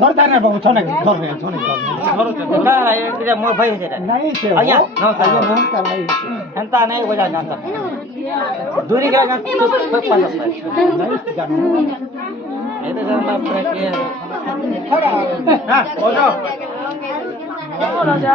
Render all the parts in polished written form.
ধরতে না বাবু ছনে ধরবে ছনে না এটা মোর ভাই হইছে নাই সে আয়া নমস্কার ভাই এন্তা নাই বোঝা না দূরি গেল না খুব পাঁচ জানো এটা জানা প্রায় কি হ্যাঁ বলো রাজা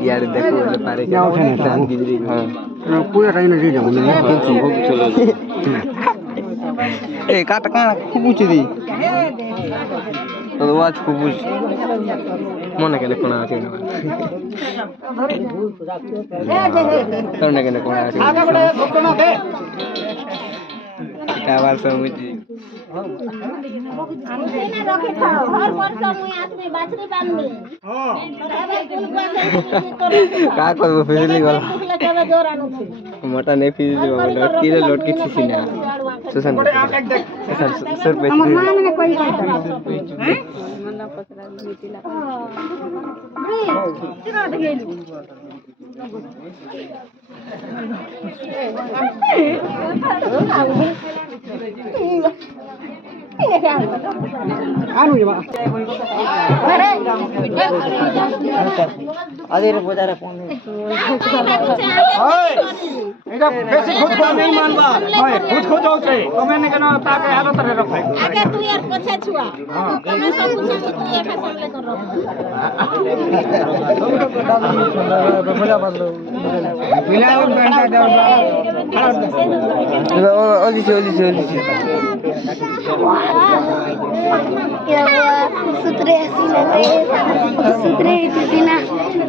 यार देखो पारे धान गिजरी पूरा टाइम नहीं जाऊँ ए काट का खूब दी तो आज खूब মনে কেন কোন আছে না তোরনে কেন কোন আছে आगे बढ़े घुटना दे কাবার সমিতি का करबो फिजली गला मोटा नहीं फिजली गला लट की छी ना सुसन सर पे हमर मान में कोई हैं मन्ना पकड़ा मीटिला किना गेली आनु जमा अरे बजारे फोन ओए এটা বেশি খুদ কো नहीं मानबा ओए खुद को जाओ से তুমি ने কেন তাকে হালত রে রখাই आगे तू यार पछे छुआ तुम सब पूछे कि तू ये फैशन ले कर रहा बोला बदलो बिना बेंटा जाओ ओली क्या हुआ सुतरे हसी लगे सुतरे इतनी ना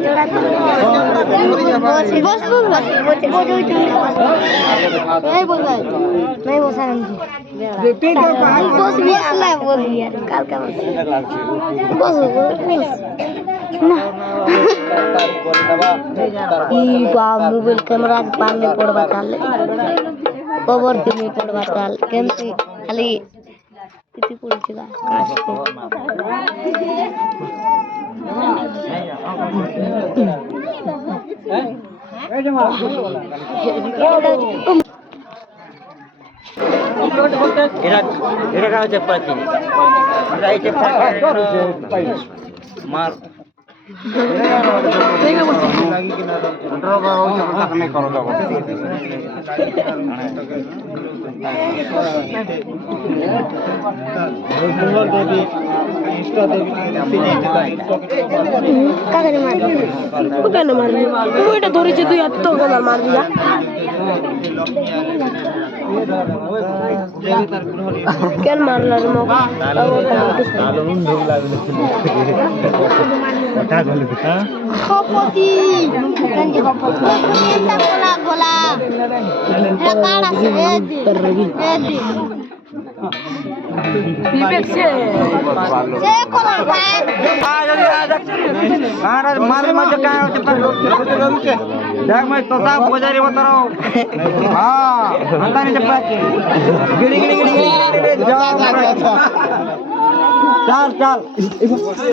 जोड़ा तो बस नहीं बोल रहा नहीं बोल रहा बस भी अल्लाह बोल यार काल का बस ना ई बाप मोबाइल कैमरा पान में पड़वा ताले कवर में पड़वा ताले केमती खाली किती पडचिला काश এরা কাছে পাচ্ছি এরা এই যে মার কাকারে মারবি কেন মারবি ওইটা ধরেছি তুই এত কেন মারবি না কেন মারলার খপতি গঞ্জি খপতি এটা গোলা গোলা এটা কাড়া সে এদি বিবেক সে কোলা ভাই मारे मजे काय होते देख मैं तोता पुजारी बतारो हां अंताने चपाके गिड़ी गिड़ी गिड़ी गिड़ी चल चल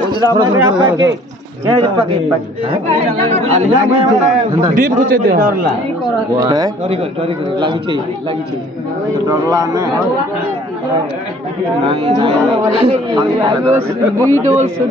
उजरा मेरे आप के ये चपाके दीप कुछ दे डरला हैं लागी डरला ने वीडियो से